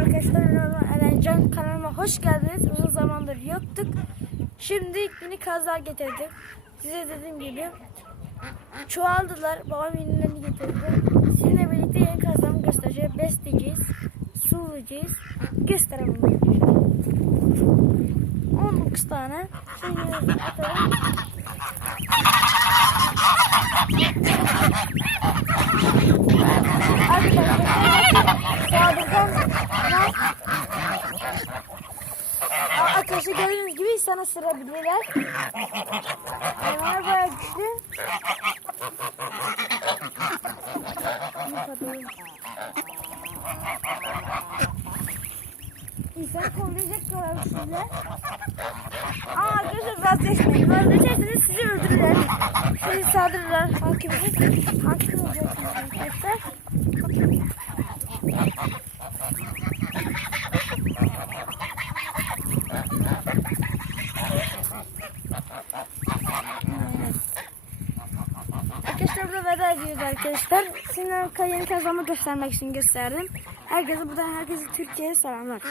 arkadaşlar. Ben Erencan kanalıma hoş geldiniz. Uzun zamandır yoktuk. Şimdi yeni kazlar getirdim. Size dediğim gibi çoğaldılar. Babam yenilerini getirdi. Sizinle birlikte yeni kazlarımı göstereceğim. Besleyeceğiz. Sulayacağız. Gösterelim. 19 tane. Şimdi atalım. Arkadaşlar gördüğünüz gibi sana sırabilirler. Onlar bayağı güçlü. İnsan kovlayacak kadar güçlüler. Aa arkadaşlar vazgeçmeyin. Vazgeçerseniz sizi öldürürler. Sizi saldırırlar. Hakiminiz. Hakim olacaksınız arkadaşlar. Arkadaşlar burada veda ediyoruz arkadaşlar. Sizinle yeni kazanma göstermek için gösterdim. Herkese buradan herkese Türkiye'ye selamlar.